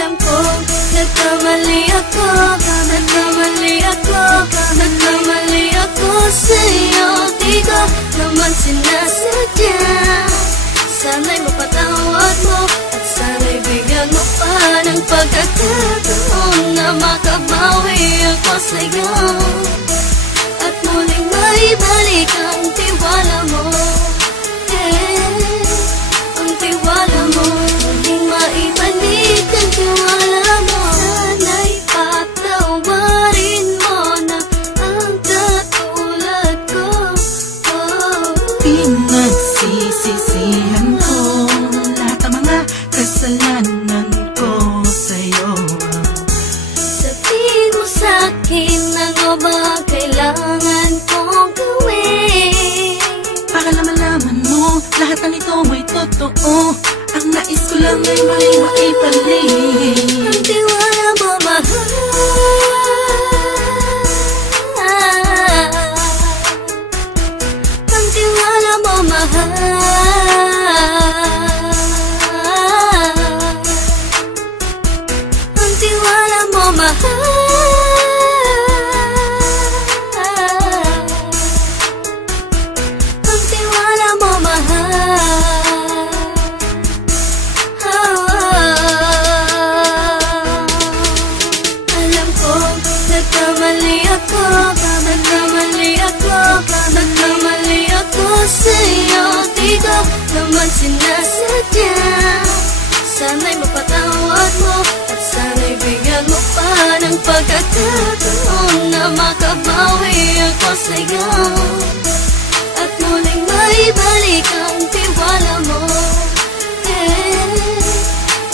Alam kong nagkamali ako, nagkamali ako, nagkamali ako sa'yo. Di ko naman sinasadya. Sana'y mapatawad mo at sana'y bigyan mo pa ng pagkakataon na makabawi ako sa'yo at muling maibalik ang tiwala mo. Ang tiwala mo, muling maibalik ang tiwala mo. Sana'y patawarin mo na ang katulad ko. Pinagsisisihan ko lahat ng mga kasalanan ko sa'yo. Sabihin mo sa'kin ano ba kailangan kong gawin para malaman mo lahat ng ito ay totoo. Ang nais ko lang ay maibalik ang tiwala mo, mahal. Ang tiwala mo, mahal. Ang tiwala mo, mahal. Ang tiwala mo, mahal. Alam kong nagkamali ako, nagkamali ako, nagkamali ako sa'yo. Di ko naman sinasadya. Sana'y mapatawad mo at sana'y bigyan mo pa ng pagkakataon na makabawi ako sa'yo at muling maibalik ang tiwala mo.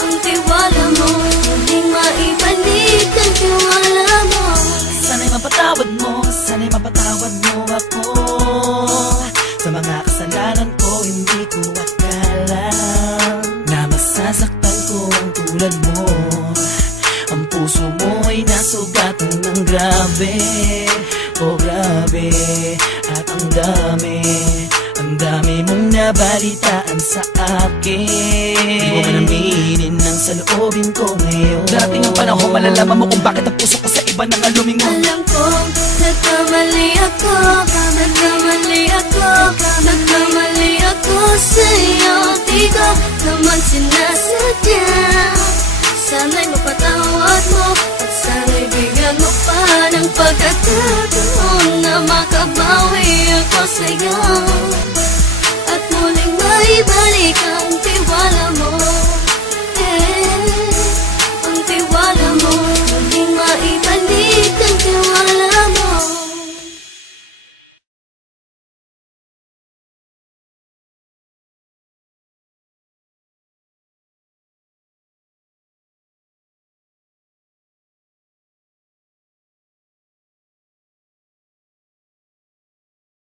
Ang tiwala mo, muling maibalik ang tiwala mo. Sana'y mapatawad mo, sana'y mapatawad mo ako sa mga kasalanan ko. Hindi ko akala na masasaktan ko ang tulad mo. Ang puso mo ay nasugatan ng grabe, oh grabe. At ang dami mong nabalitaan sa akin. Di ko man aminin ang saloobin ko ngayon. Darating ang panahon, malalaman mo kung bakit ang puso ko sa iba nang alumingon. Alam kong nagkamali ako, nagkamali ako, nagkamali ako sa'yo. Di ko naman sinasadya. Sana'y mapatawad mo at sana'y bigyan mo pa ng pagkakataon na makabawi ako sa'yo